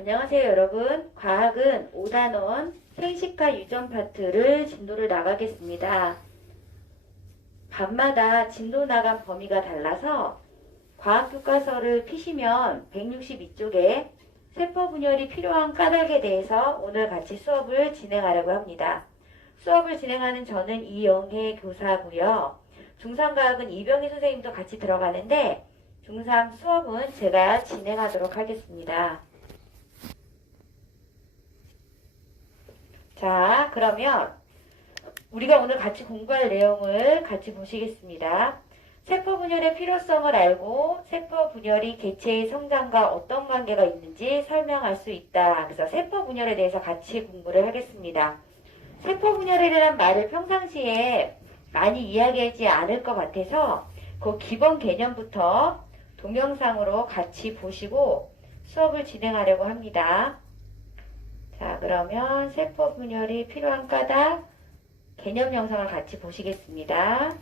안녕하세요 여러분. 과학은 5단원 생식과 유전 파트를 진도를 나가겠습니다. 밤마다 진도 나간 범위가 달라서 과학 교과서를 피시면 162쪽에 세포 분열이 필요한 까닭에 대해서 오늘 같이 수업을 진행하려고 합니다. 수업을 진행하는 저는 이영혜 교사고요. 중3과학은 이병희 선생님도 같이 들어가는데 중3 수업은 제가 진행하도록 하겠습니다 자, 그러면 우리가 오늘 같이 공부할 내용을 같이 보시겠습니다. 세포 분열의 필요성을 알고 세포 분열이 개체의 성장과 어떤 관계가 있는지 설명할 수 있다. 그래서 세포 분열에 대해서 같이 공부를 하겠습니다. 세포 분열이라는 말을 평상시에 많이 이야기하지 않을 것 같아서 그 기본 개념부터 동영상으로 같이 보시고 수업을 진행하려고 합니다. 자, 그러면 세포 분열이 필요한 까닭 개념 영상을 같이 보시겠습니다.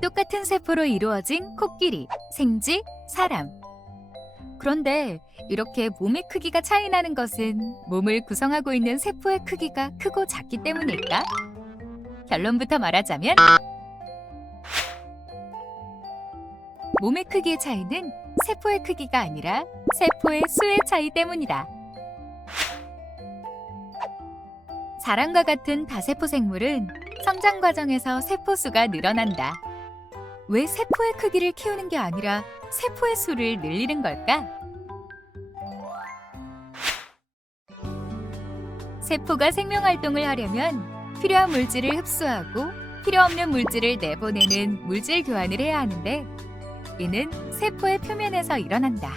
똑같은 세포로 이루어진 코끼리, 생쥐, 사람. 그런데 이렇게 몸의 크기가 차이 나는 것은 몸을 구성하고 있는 세포의 크기가 크고 작기 때문일까? 결론부터 말하자면 몸의 크기의 차이는 세포의 크기가 아니라 세포의 수의 차이 때문이다. 사람과 같은 다세포 생물은 성장 과정에서 세포 수가 늘어난다. 왜 세포의 크기를 키우는 게 아니라 세포의 수를 늘리는 걸까? 세포가 생명 활동을 하려면 필요한 물질을 흡수하고 필요 없는 물질을 내보내는 물질 교환을 해야 하는데 이는 세포의 표면에서 일어난다.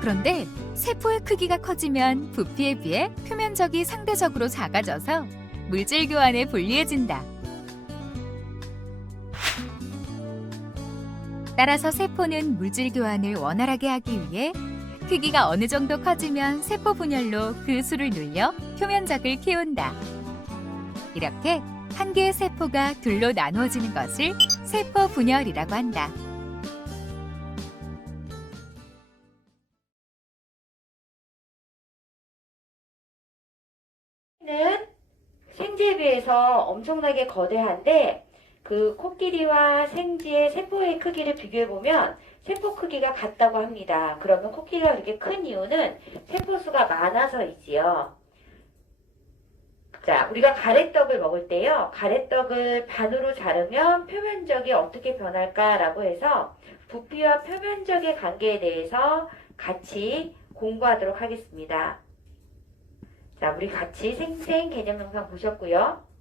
그런데 세포의 크기가 커지면 부피에 비해 표면적이 상대적으로 작아져서 물질 교환에 불리해진다. 따라서 세포는 물질 교환을 원활하게 하기 위해 크기가 어느 정도 커지면 세포 분열로 그 수를 늘려 표면적을 키운다. 이렇게 한 개의 세포가 둘로 나누어지는 것을 세포 분열이라고 한다. 는 생쥐에 비해서 엄청나게 거대한데 그 코끼리와 생쥐의 세포의 크기를 비교해 보면 세포 크기가 같다고 합니다. 그러면 코끼리가 그렇게 큰 이유는 세포 수가 많아서이지요. 자, 우리가 가래떡을 먹을 때요. 가래떡을 반으로 자르면 표면적이 어떻게 변할까라고 해서 부피와 표면적의 관계에 대해서 같이 공부하도록 하겠습니다. 자, 우리 같이 생생 개념 영상 보셨고요.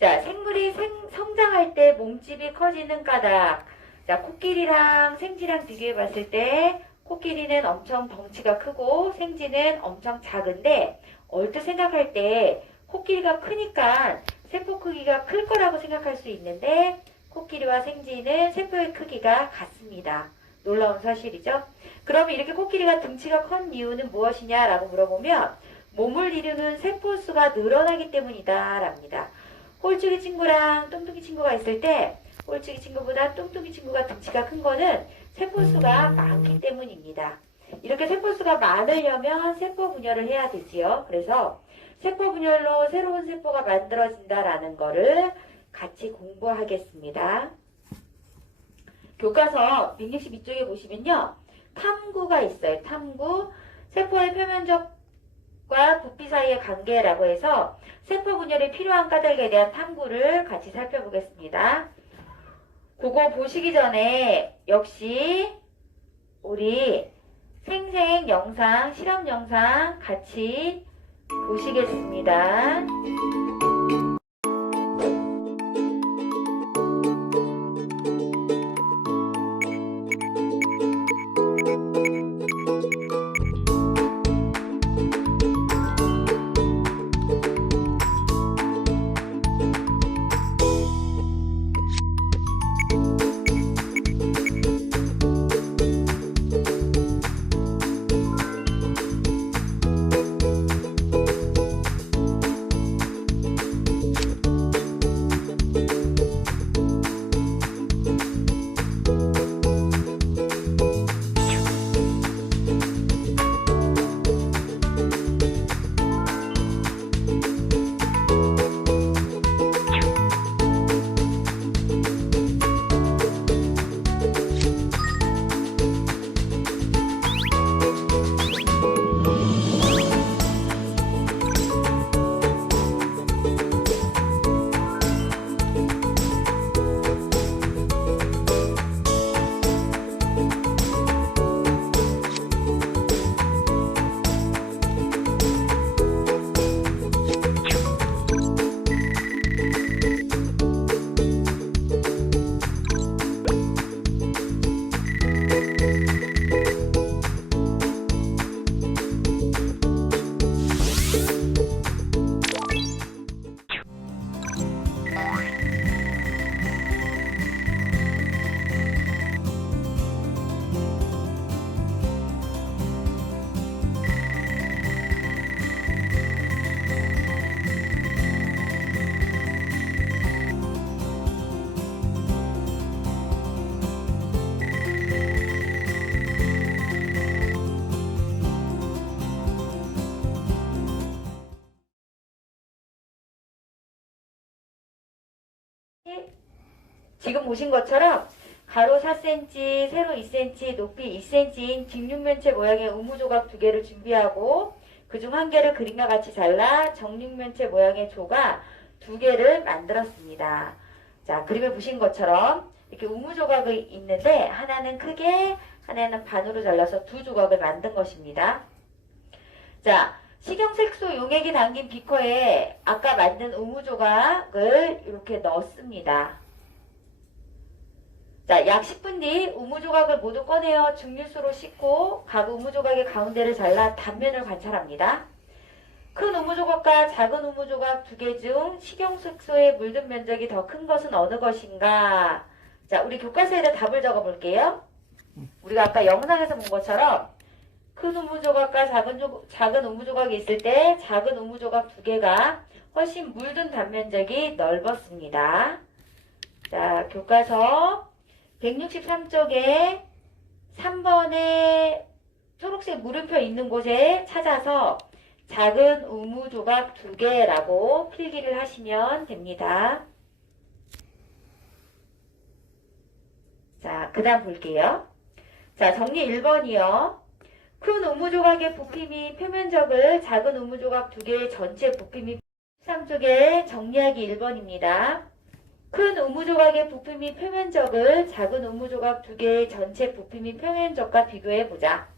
자, 생물이 생- 성장할 때 몸집이 커지는 까닭. 자, 코끼리랑 생쥐랑 비교해 봤을 때 코끼리는 엄청 덩치가 크고 생쥐는 엄청 작은데 얼핏 생각할 때 코끼리가 크니까 세포 크기가 클 거라고 생각할 수 있는데 코끼리와 생쥐는 세포의 크기가 같습니다. 놀라운 사실이죠. 그러면 이렇게 코끼리가 등치가 큰 이유는 무엇이냐라고 물어보면 몸을 이루는 세포 수가 늘어나기 때문이다 랍니다. 홀쭉이 친구랑 뚱뚱이 친구가 있을 때 홀쭉이 친구보다 뚱뚱이 친구가 등치가 큰 거는 세포 수가 많기 때문입니다. 이렇게 세포 수가 많으려면 세포 분열을 해야 되지요. 그래서 세포 분열로 새로운 세포가 만들어진다라는 거를 같이 공부하겠습니다. 교과서 162쪽에 보시면요. 탐구가 있어요. 탐구. 세포의 표면적 과 부피 사이의 관계라고 해서 세포 분열이 필요한 까닭에 대한 탐구를 같이 살펴보겠습니다. 그거 보시기 전에 역시 우리 생생 영상, 실험 영상 같이 보시겠습니다. 지금 보신 것처럼 가로 4cm, 세로 2cm, 높이 2cm인 직육면체 모양의 우무조각 두 개를 준비하고 그 중 한 개를 그림과 같이 잘라 정육면체 모양의 조각 두 개를 만들었습니다. 자, 그림을 보신 것처럼 이렇게 우무조각이 있는데 하나는 크게 하나는 반으로 잘라서 두 조각을 만든 것입니다. 자, 식용색소 용액이 담긴 비커에 아까 만든 우무조각을 이렇게 넣습니다. 자, 약 10분 뒤 우무조각을 모두 꺼내어 중류수로 씻고 각 우무조각의 가운데를 잘라 단면을 관찰합니다. 큰 우무조각과 작은 우무조각 두 개 중 식용색소에 물든 면적이 더 큰 것은 어느 것인가? 자, 우리 교과서에다 답을 적어 볼게요. 우리가 아까 영상에서 본 것처럼 큰 우무조각과 작은, 조, 작은 우무조각이 있을 때 작은 우무조각 두 개가 훨씬 물든 단면적이 넓었습니다. 자, 교과서 163쪽에 3번에 초록색 물음표 있는 곳에 찾아서 작은 우무 조각 두 개라고 필기를 하시면 됩니다. 자, 그 다음 볼게요. 자, 정리 1번이요. 큰 우무 조각의 부피 표면적을 작은 우무 조각 두 개의 전체 부피 3쪽에 정리하기 1번입니다. 큰 우무조각의 부피 및 표면적을 작은 우무조각 두 개의 전체 부피 및 표면적과 비교해 보자.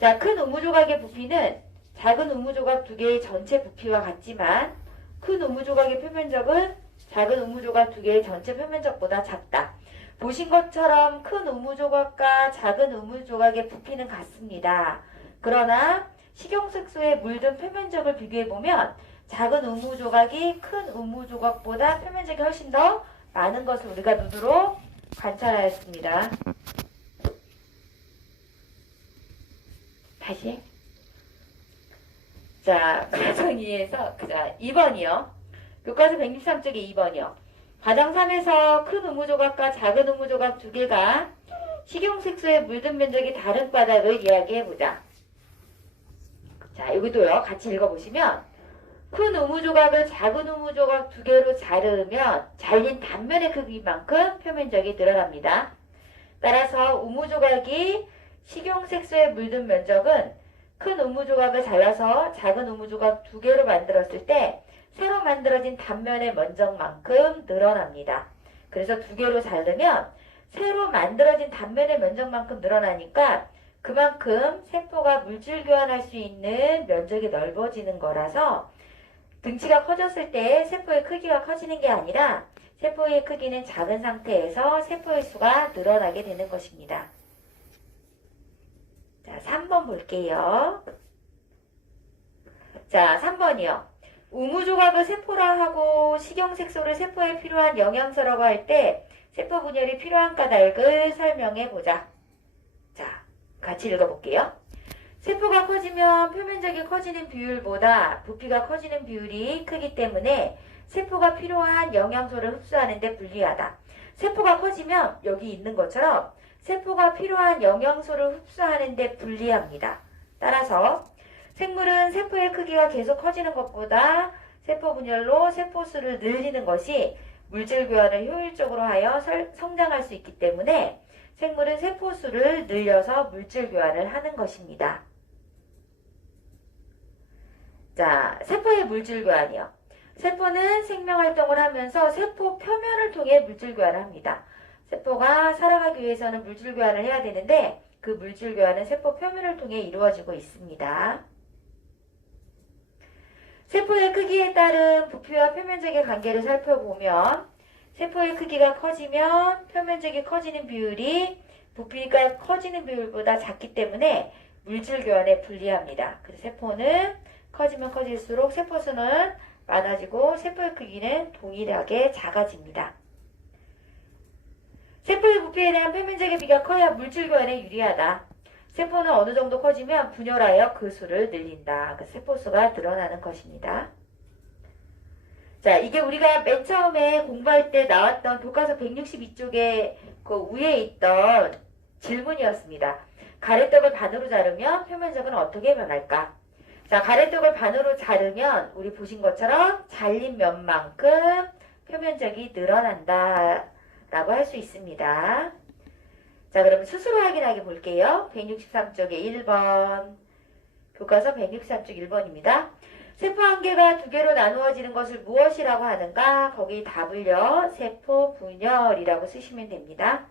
자, 큰 우무조각의 부피는 작은 우무조각 두 개의 전체 부피와 같지만 큰 우무조각의 표면적은 작은 우무조각 두 개의 전체 표면적보다 작다. 보신 것처럼 큰 우무조각과 작은 우무조각의 부피는 같습니다. 그러나 식용색소에 물든 표면적을 비교해 보면 작은 우무 조각이 큰 우무 조각보다 표면적이 훨씬 더 많은 것을 우리가 눈으로 관찰하였습니다. 다시. 자, 과정 2에서, 자, 2번이요. 교과서 163쪽에 2번이요. 과정 3에서 큰 우무 조각과 작은 우무 조각 두 개가 식용색소에 물든 면적이 다른 바닥을 이야기해보자. 자, 여기도요. 같이 읽어보시면 큰 우무 조각을 작은 우무 조각 두 개로 자르면 잘린 단면의 크기만큼 표면적이 늘어납니다. 따라서 우무 조각이 식용색소에 물든 면적은 큰 우무 조각을 잘라서 작은 우무 조각 두 개로 만들었을 때 새로 만들어진 단면의 면적만큼 늘어납니다. 그래서 두 개로 자르면 새로 만들어진 단면의 면적만큼 늘어나니까 그만큼 세포가 물질 교환할 수 있는 면적이 넓어지는 거라서 등치가 커졌을 때 세포의 크기가 커지는 게 아니라 세포의 크기는 작은 상태에서 세포의 수가 늘어나게 되는 것입니다. 자, 3번 볼게요. 자, 3번이요. 우무조각을 세포라 하고 식용색소를 세포에 필요한 영양소라고 할 때 세포 분열이 필요한 까닭을 설명해 보자. 자, 같이 읽어볼게요. 세포가 커지면 표면적이 커지는 비율보다 부피가 커지는 비율이 크기 때문에 세포가 필요한 영양소를 흡수하는 데 불리하다. 세포가 커지면 여기 있는 것처럼 세포가 필요한 영양소를 흡수하는 데 불리합니다. 따라서 생물은 세포의 크기가 계속 커지는 것보다 세포 분열로 세포 수를 늘리는 것이 물질 교환을 효율적으로 하여 설- 성장할 수 있기 때문에 생물은 세포 수를 늘려서 물질 교환을 하는 것입니다. 자, 세포의 물질 교환이요. 세포는 생명 활동을 하면서 세포 표면을 통해 물질 교환을 합니다. 세포가 살아가기 위해서는 물질 교환을 해야 되는데 그 물질 교환은 세포 표면을 통해 이루어지고 있습니다. 세포의 크기에 따른 부피와 표면적의 관계를 살펴보면 세포의 크기가 커지면 표면적이 커지는 비율이 부피가 커지는 비율보다 작기 때문에 물질 교환에 불리합니다. 그래서 세포는 커지면 커질수록 세포 수는 많아지고 세포의 크기는 동일하게 작아집니다. 세포의 부피에 대한 표면적의 비가 커야 물질 교환에 유리하다. 세포는 어느 정도 커지면 분열하여 그 수를 늘린다. 그 세포 수가 늘어나는 것입니다. 자, 이게 우리가 맨 처음에 공부할 때 나왔던 교과서 162쪽에 그 위에 있던 질문이었습니다. 가래떡을 반으로 자르면 표면적은 어떻게 변할까? 자, 가래떡을 반으로 자르면 우리 보신 것처럼 잘린 면만큼 표면적이 늘어난다. 라고 할 수 있습니다. 자, 그럼 스스로 확인하게 볼게요. 163쪽에 1번. 교과서 163쪽 1번입니다. 세포 한 개가 두 개로 나누어지는 것을 무엇이라고 하는가? 거기 답을요. 세포 분열이라고 쓰시면 됩니다.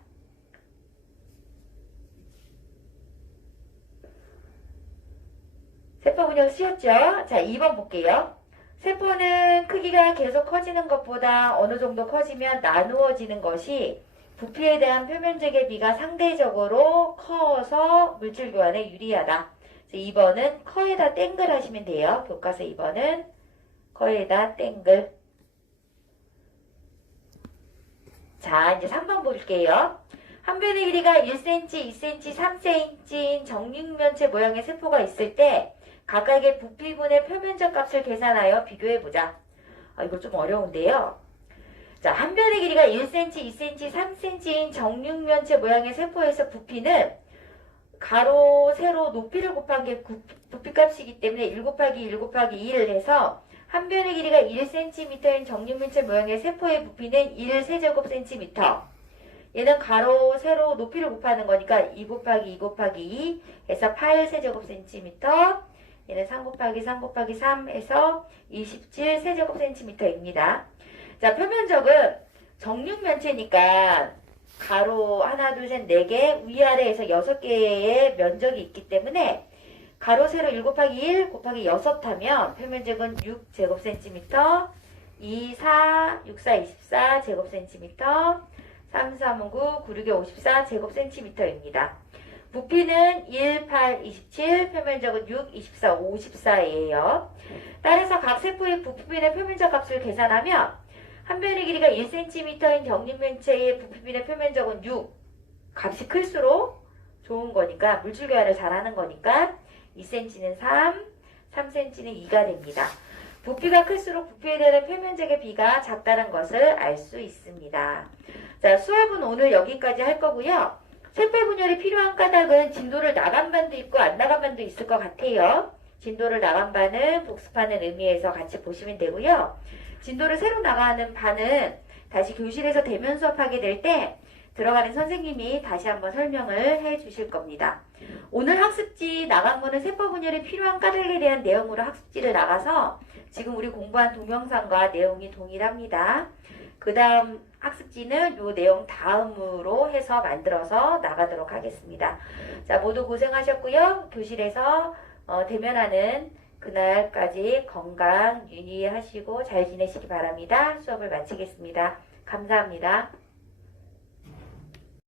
세포 분열 쓰였죠? 자, 2번 볼게요. 세포는 크기가 계속 커지는 것보다 어느 정도 커지면 나누어지는 것이 부피에 대한 표면적의 비가 상대적으로 커서 물질 교환에 유리하다. 2번은 커에다 땡글 하시면 돼요. 교과서 2번은 커에다 땡글. 자, 이제 3번 볼게요. 한 변의 길이가 1cm, 2cm, 3cm인 정육면체 모양의 세포가 있을 때 각각의 부피분의 표면적 값을 계산하여 비교해보자. 아, 이거 좀 어려운데요. 자, 한 변의 길이가 1cm, 2cm, 3cm인 정육면체 모양의 세포에서 부피는 가로, 세로, 높이를 곱한 게 구- 부피값이기 때문에 1 곱하기 1 곱하기 2를 해서 한 변의 길이가 1cm인 정육면체 모양의 세포의 부피는 1세제곱cm. 얘는 가로, 세로, 높이를 곱하는 거니까 2 곱하기 2 곱하기 2 해서 8세제곱cm. 얘는 3 곱하기 3 곱하기 3 해서 27세제곱cm입니다. 자, 표면적은 정육면체니까 가로 하나, 둘, 셋, 네 개, 위아래에서 여섯 개의 면적이 있기 때문에 가로, 세로 1 곱하기 1 곱하기 6 하면 표면적은 6제곱cm, 2, 4, 6, 4, 24 제곱cm, 3, 3, 5, 9, 9, 6, 54 제곱cm입니다. 부피는 1, 8, 27, 표면적은 6, 24, 54예요. 따라서 각 세포의 부피분의 표면적 값을 계산하면 한 변의 길이가 1cm인 정육면체의 부피분의 표면적은 6. 값이 클수록 좋은 거니까 물질 교환을 잘하는 거니까 2cm는 3, 3cm는 2가 됩니다. 부피가 클수록 부피에 대한 표면적의 비가 작다는 것을 알 수 있습니다. 자, 수업은 오늘 여기까지 할 거고요. 세포 분열이 필요한 까닭은 진도를 나간 반도 있고 안 나간 반도 있을 것 같아요. 진도를 나간 반은 복습하는 의미에서 같이 보시면 되고요. 진도를 새로 나가는 반은 다시 교실에서 대면 수업하게 될 때 들어가는 선생님이 다시 한번 설명을 해 주실 겁니다. 오늘 학습지 나간 거는 세포 분열이 필요한 까닭에 대한 내용으로 학습지를 나가서 지금 우리 공부한 동영상과 내용이 동일합니다. 그 다음 학습지는 이 내용 다음으로 해서 만들어서 나가도록 하겠습니다. 자, 모두 고생하셨고요. 교실에서 어, 대면하는 그날까지 건강 유의하시고 잘 지내시기 바랍니다. 수업을 마치겠습니다. 감사합니다.